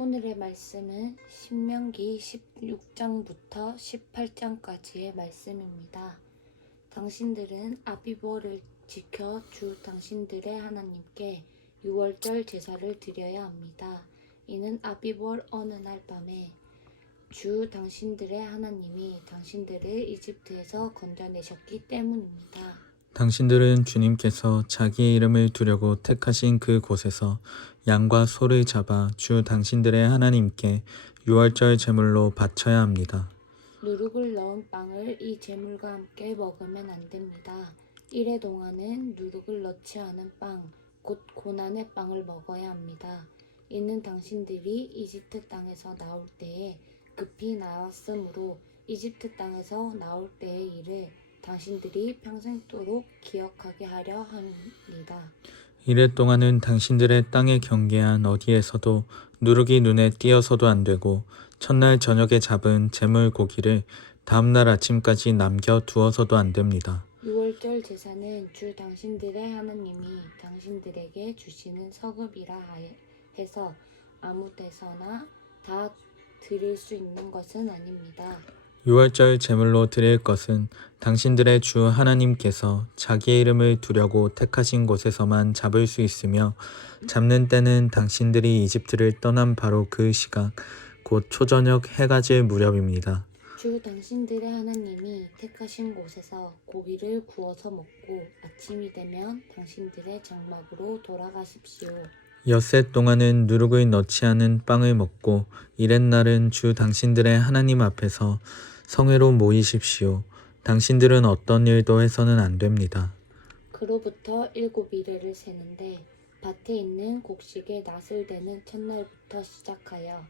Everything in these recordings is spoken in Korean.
오늘의 말씀은 신명기 16장부터 18장까지의 말씀입니다. 당신들은 아비보를 지켜 주 당신들의 하나님께 유월절 제사를 드려야 합니다. 이는 아비볼 어느 날 밤에 주 당신들의 하나님이 당신들을 이집트에서 건져내셨기 때문입니다. 당신들은 주님께서 자기의 이름을 두려고 택하신 그 곳에서 양과 소를 잡아 주 당신들의 하나님께 유월절 제물로 바쳐야 합니다. 누룩을 넣은 빵을 이 제물과 함께 먹으면 안 됩니다. 이래 동안은 누룩을 넣지 않은 빵, 곧 고난의 빵을 먹어야 합니다. 이는 당신들이 이집트 땅에서 나올 때에 급히 나왔으므로 이집트 땅에서 나올 때의 일을 당신들이 평생도록 기억하게 하려 합니다. 이래 동안은 당신들의 땅에 경계한 어디에서도 누룩이 눈에 띄어서도 안 되고 첫날 저녁에 잡은 제물 고기를 다음날 아침까지 남겨 두어서도 안 됩니다. 유월절 제사는 주 당신들의 하나님이 당신들에게 주시는 서급이라 해서 아무 데서나 다 드릴 수 있는 것은 아닙니다. 유월절 제물로 드릴 것은 당신들의 주 하나님께서 자기의 이름을 두려고 택하신 곳에서만 잡을 수 있으며 잡는 때는 당신들이 이집트를 떠난 바로 그 시각 곧 초저녁 해가 질 무렵입니다. 주 당신들의 하나님이 택하신 곳에서 고기를 구워서 먹고 아침이 되면 당신들의 장막으로 돌아가십시오. 엿새 동안은 누룩을 넣지 않은 빵을 먹고 이렛날은 주 당신들의 하나님 앞에서 성회로 모이십시오. 당신들은 어떤 일도 해서는 안 됩니다. 그로부터 7일을 세는데 밭에 있는 곡식의 낫을 대는 첫날부터 시작하여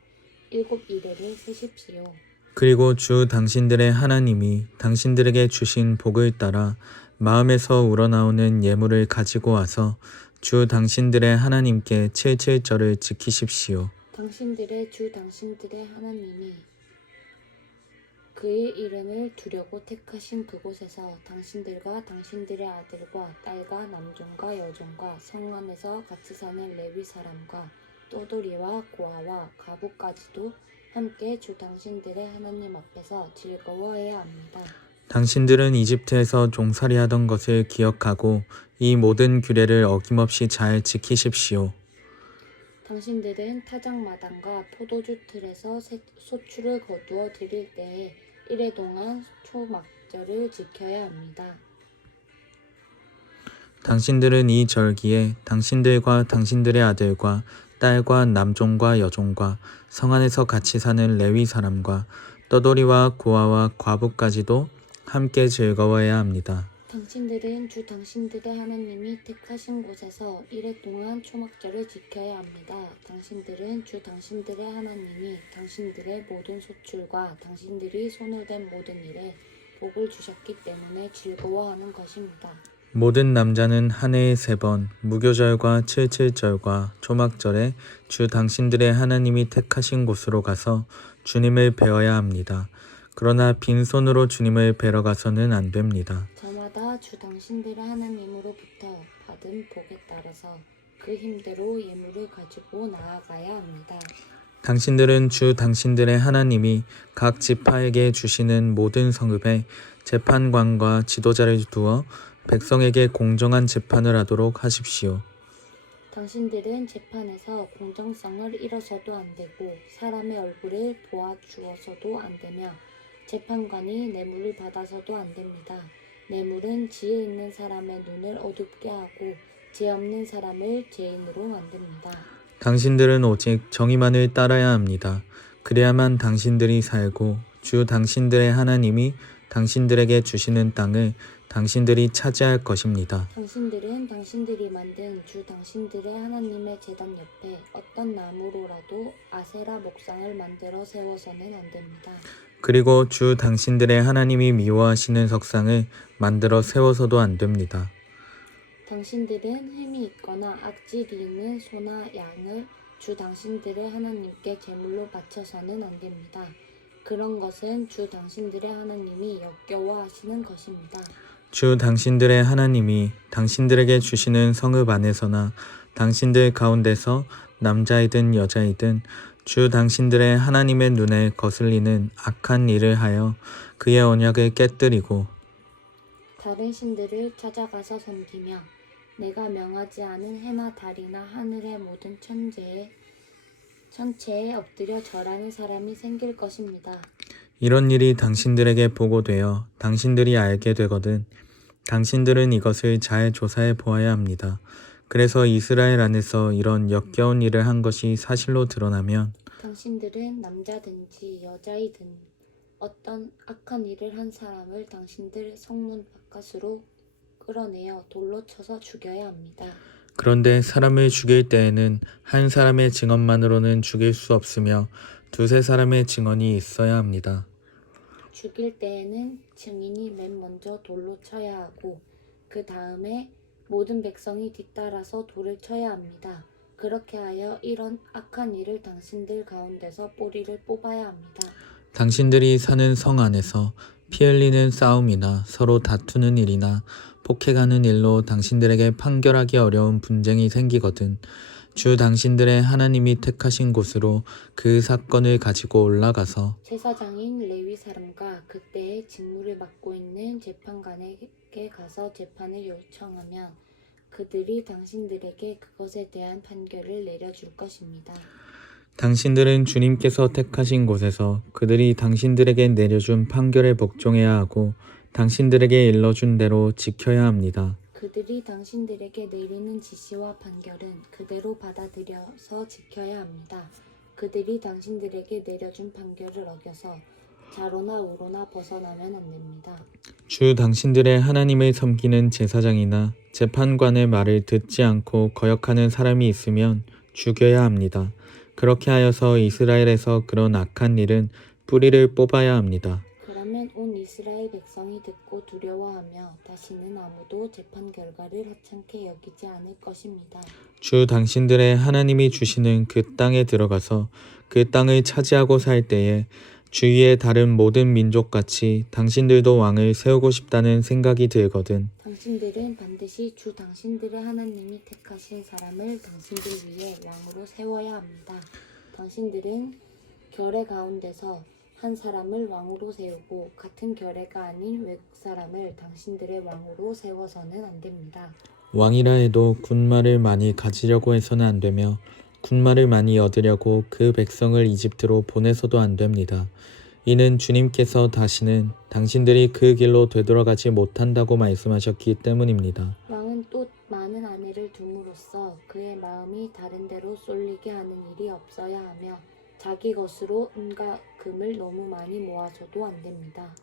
7일을 세십시오. 그리고 주 당신들의 하나님이 당신들에게 주신 복을 따라 마음에서 우러나오는 예물을 가지고 와서 주 당신들의 하나님께 77절을 지키십시오. 당신들의 주 당신들의 하나님이 그의 이름을 두려고 택하신 그곳에서 당신들과 당신들의 아들과 딸과 남종과 여종과 성 안에서 같이 사는 레위 사람과 떠돌이와 고아와 과부까지도 함께 주 당신들의 하나님 앞에서 즐거워해야 합니다. 당신들은 이집트에서 종살이하던 것을 기억하고 이 모든 규례를 어김없이 잘 지키십시오. 당신들은 타작마당과 포도주 틀에서 소출을 거두어 드릴 때에 이래 동안 초막절을 지켜야 합니다. 당신들은 이 절기에 당신들과 당신들의 아들과 딸과 남종과 여종과 성 안에서 같이 사는 레위 사람과 떠돌이와 고아와 과부까지도 함께 즐거워해야 합니다. 당신들은 주 당신들의 하나님이 택하신 곳에서 이래 동안 초막절을 지켜야 합니다. 당신들은 주 당신들의 하나님이 당신들의 모든 소출과 당신들이 손을 댄 모든 일에 복을 주셨기 때문에 즐거워하는 것입니다. 모든 남자는 한 해에 3번 무교절과 칠칠절과 초막절에 주 당신들의 하나님이 택하신 곳으로 가서 주님을 배워야 합니다. 그러나 빈손으로 주님을 뵈러 가서는 안 됩니다. 저마다 주 당신들의 하나님으로부터 받은 복에 따라서 그 힘대로 예물을 가지고 나아가야 합니다. 당신들은 주 당신들의 하나님이 각 지파에게 주시는 모든 성읍에 재판관과 지도자를 두어 백성에게 공정한 재판을 하도록 하십시오. 당신들은 재판에서 공정성을 잃어서도 안 되고 사람의 얼굴을 보아주어서도 안 되며 재판관이 뇌물을 받아서도 안 됩니다. 뇌물은 지혜 있는 사람의 눈을 어둡게 하고 지혜 없는 사람을 죄인으로 만듭니다. 당신들은 오직 정의만을 따라야 합니다. 그래야만 당신들이 살고 주 당신들의 하나님이 당신들에게 주시는 땅을 당신들이 차지할 것입니다. 당신들은 당신들이 만든 주 당신들의 하나님의 제단 옆에 어떤 나무로라도 아세라 목상을 만들어 세워서는 안 됩니다. 그리고 주 당신들의 하나님이 미워하시는 석상을 만들어 세워서도 안 됩니다. 당신들은 흠이 있거나 악질이 있는 소나 양을 주 당신들의 하나님께 제물로 바쳐서는 안 됩니다. 그런 것은 주 당신들의 하나님이 역겨워하시는 것입니다. 주 당신들의 하나님이 당신들에게 주시는 성읍 안에서나 당신들 가운데서 남자이든 여자이든 주 당신들의 하나님의 눈에 거슬리는 악한 일을 하여 그의 언약을 깨뜨리고 다른 신들을 찾아가서 섬기며 내가 명하지 않은 해나 달이나 하늘의 모든 천체에 엎드려 절하는 사람이 생길 것입니다. 이런 일이 당신들에게 보고되어 당신들이 알게 되거든 당신들은 이것을 잘 조사해 보아야 합니다. 그래서 이스라엘 안에서 이런 역겨운 일을 한 것이 사실로 드러나면 당신들은 남자든지 여자이든 어떤 악한 일을 한 사람을 당신들 성문 바깥으로 끌어내어 돌로 쳐서 죽여야 합니다. 그런데 사람을 죽일 때에는 한 사람의 증언만으로는 죽일 수 없으며 두세 사람의 증언이 있어야 합니다. 죽일 때에는 증인이 맨 먼저 돌로 쳐야 하고 그 다음에 모든 백성이 뒤따라서 돌을 쳐야 합니다. 그렇게 하여 이런 악한 일을 당신들 가운데서 뿌리를 뽑아야 합니다. 당신들이 사는 성 안에서 피 흘리는 싸움이나 서로 다투는 일이나 폭행하는 일로 당신들에게 판결하기 어려운 분쟁이 생기거든 주 당신들의 하나님이 택하신 곳으로 그 사건을 가지고 올라가서 제사장인 레위 사람과 그때의 직무를 맡고 있는 재판관에게 가서 재판을 요청하면 그들이 당신들에게 그것에 대한 판결을 내려줄 것입니다. 당신들은 주님께서 택하신 곳에서 그들이 당신들에게 내려준 판결에 복종해야 하고 당신들에게 일러준 대로 지켜야 합니다. 그들이 당신들에게 내리는 지시와 판결은 그대로 받아들여서 지켜야 합니다. 그들이 당신들에게 내려준 판결을 어겨서 좌로나 우로나 벗어나면 안 됩니다. 주 당신들의 하나님을 섬기는 제사장이나 재판관의 말을 듣지 않고 거역하는 사람이 있으면 죽여야 합니다. 그렇게 하여서 이스라엘에서 그런 악한 일은 뿌리를 뽑아야 합니다. 그러면 온 이스라엘 백성이 듣고 두려워하며 다시는 아무도 재판 결과를 하찮게 여기지 않을 것입니다. 주 당신들의 하나님이 주시는 그 땅에 들어가서 그 땅을 차지하고 살 때에 주위의 다른 모든 민족같이 당신들도 왕을 세우고 싶다는 생각이 들거든. 당신들은 반드시 주 당신들의 하나님이 택하신 사람을 당신들 위에 왕으로 세워야 합니다. 당신들은 결의 가운데서 한 사람을 왕으로 세우고 같은 결의가 아닌 외국 사람을 당신들의 왕으로 세워서는 안 됩니다. 왕이라 해도 군말을 많이 가지려고 해서는 안 되며 군말을 많이 얻으려고 그 백성을 이집트로 보내서도 안 됩니다. 이는 주님께서 다시는 당신들이 그 길로 되돌아가지 못한다고 말씀하셨기 때문입니다. 왕은 또 많은 아내를 둠으로써 그의 마음이 다른 데로 쏠리게 하는 일이 없어야 하며 자기 것으로 온갖 금을 너무 많이 모아서도 안 됩니다.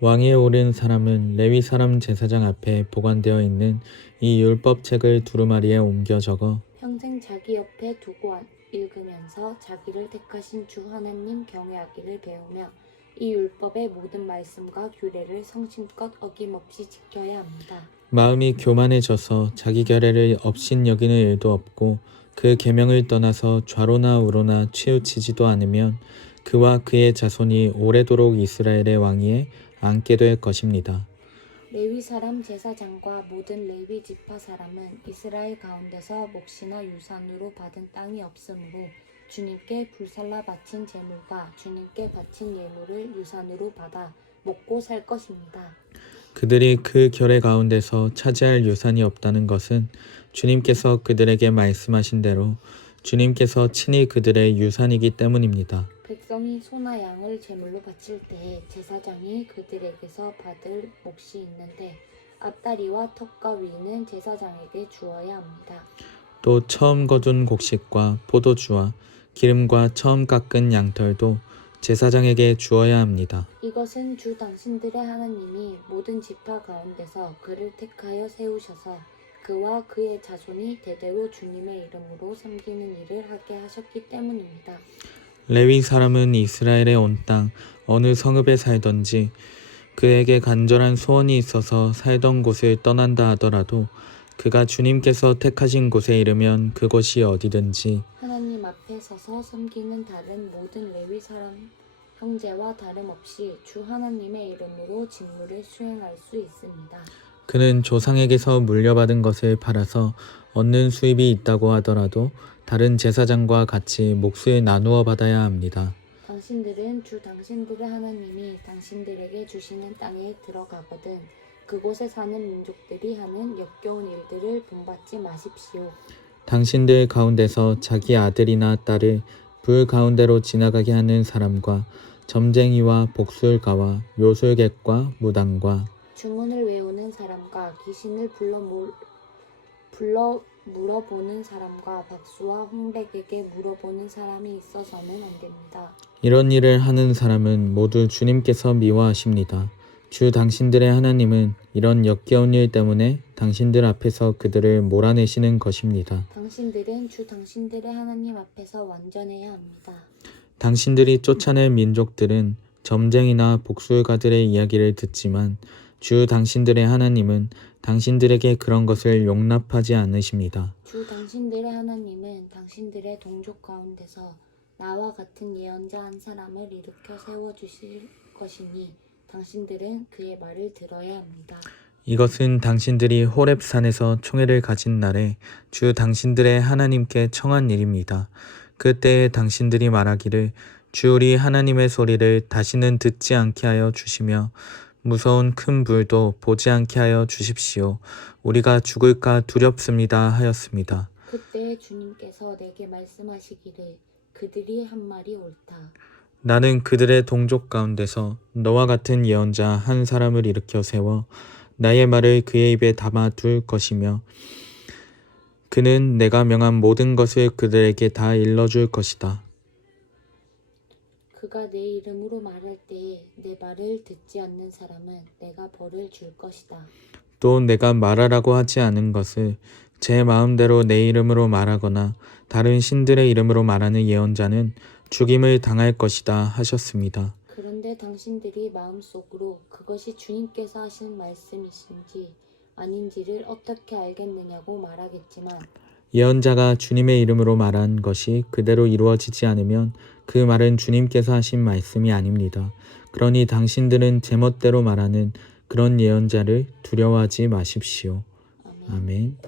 왕위에 오른 사람은 레위 사람 제사장 앞에 보관되어 있는 이 율법책을 두루마리에 옮겨 적어 평생 자기 옆에 두고 읽으면서 자기를 택하신 주 하나님 경외하기를 배우며 이 율법의 모든 말씀과 규례를 성심껏 어김없이 지켜야 합니다. 마음이 교만해져서 자기 결례를 업신여기는 일도 없고 그 계명을 떠나서 좌로나 우로나 치우치지도 않으면 그와 그의 자손이 오래도록 이스라엘의 왕위에 앉게 될 것입니다. 레위 사람 제사장과 모든 레위 지파 사람은 이스라엘 가운데서 몫이나 유산으로 받은 땅이 없으므로 주님께 불살라 바친 제물과 주님께 바친 예물을 유산으로 받아 먹고 살 것입니다. 그들이 그 결례 가운데서 차지할 유산이 없다는 것은 주님께서 그들에게 말씀하신 대로 주님께서 친히 그들의 유산이기 때문입니다. 백성이 소나 양을 제물로 바칠 때에 제사장이 그들에게서 받을 몫이 있는데 앞다리와 턱과 위는 제사장에게 주어야 합니다. 또 처음 거둔 곡식과 포도주와 기름과 처음 깎은 양털도 제사장에게 주어야 합니다. 이것은 주 당신들의 하나님이 모든 지파 가운데서 그를 택하여 세우셔서 그와 그의 자손이 대대로 주님의 이름으로 섬기는 일을 하게 하셨기 때문입니다. 레위 사람은 이스라엘의 온 땅 어느 성읍에 살던지 그에게 간절한 소원이 있어서 살던 곳을 떠난다 하더라도 그가 주님께서 택하신 곳에 이르면 그곳이 어디든지 하나님 앞에 서서 섬기는 다른 모든 레위 사람 형제와 다름없이 주 하나님의 이름으로 직무를 수행할 수 있습니다. 그는 조상에게서 물려받은 것을 팔아서 얻는 수입이 있다고 하더라도 다른 제사장과 같이 몫을 나누어 받아야 합니다. 당신들은 주 당신들의 하나님이 당신들에게 주시는 땅에 들어가거든 그곳에 사는 민족들이 하는 역겨운 일들을 본받지 마십시오. 당신들 가운데서 자기 아들이나 딸을 불 가운데로 지나가게 하는 사람과 점쟁이와 복술가와 요술객과 무당과 주문을 외우는 사람과 귀신을 물어보는 사람과 박수와 홍백에게 물어보는 사람이 있어서는 안 됩니다. 이런 일을 하는 사람은 모두 주님께서 미워하십니다. 주 당신들의 하나님은 이런 역겨운 일 때문에 당신들 앞에서 그들을 몰아내시는 것입니다. 당신들은 주 당신들의 하나님 앞에서 완전해야 합니다. 당신들이 쫓아낼 민족들은 점쟁이나 복술가들의 이야기를 듣지만 주 당신들의 하나님은 당신들에게 그런 것을 용납하지 않으십니다. 주 당신들의 하나님은 당신들의 동족 가운데서 나와 같은 예언자 한 사람을 일으켜 세워주실 것이니 당신들은 그의 말을 들어야 합니다. 이것은 당신들이 호렙산에서 총회를 가진 날에 주 당신들의 하나님께 청한 일입니다. 그때에 당신들이 말하기를 주 우리 하나님의 소리를 다시는 듣지 않게 하여 주시며 무서운 큰 불도 보지 않게 하여 주십시오. 우리가 죽을까 두렵습니다 하였습니다. 그때 주님께서 내게 말씀하시기를 그들이 한 말이 옳다. 나는 그들의 동족 가운데서 너와 같은 예언자 한 사람을 일으켜 세워 나의 말을 그의 입에 담아 둘 것이며 그는 내가 명한 모든 것을 그들에게 다 일러줄 것이다. 그가 내 이름으로 말할 때에 내 말을 듣지 않는 사람은 내가 벌을 줄 것이다. 또 내가 말하라고 하지 않은 것을 제 마음대로 내 이름으로 말하거나 다른 신들의 이름으로 말하는 예언자는 죽임을 당할 것이다 하셨습니다. 그런데 당신들이 마음속으로 그것이 주님께서 하신 말씀이신지 아닌지를 어떻게 알겠느냐고 말하겠지만 예언자가 주님의 이름으로 말한 것이 그대로 이루어지지 않으면 그 말은 주님께서 하신 말씀이 아닙니다. 그러니 당신들은 제멋대로 말하는 그런 예언자를 두려워하지 마십시오. 아멘. 아멘.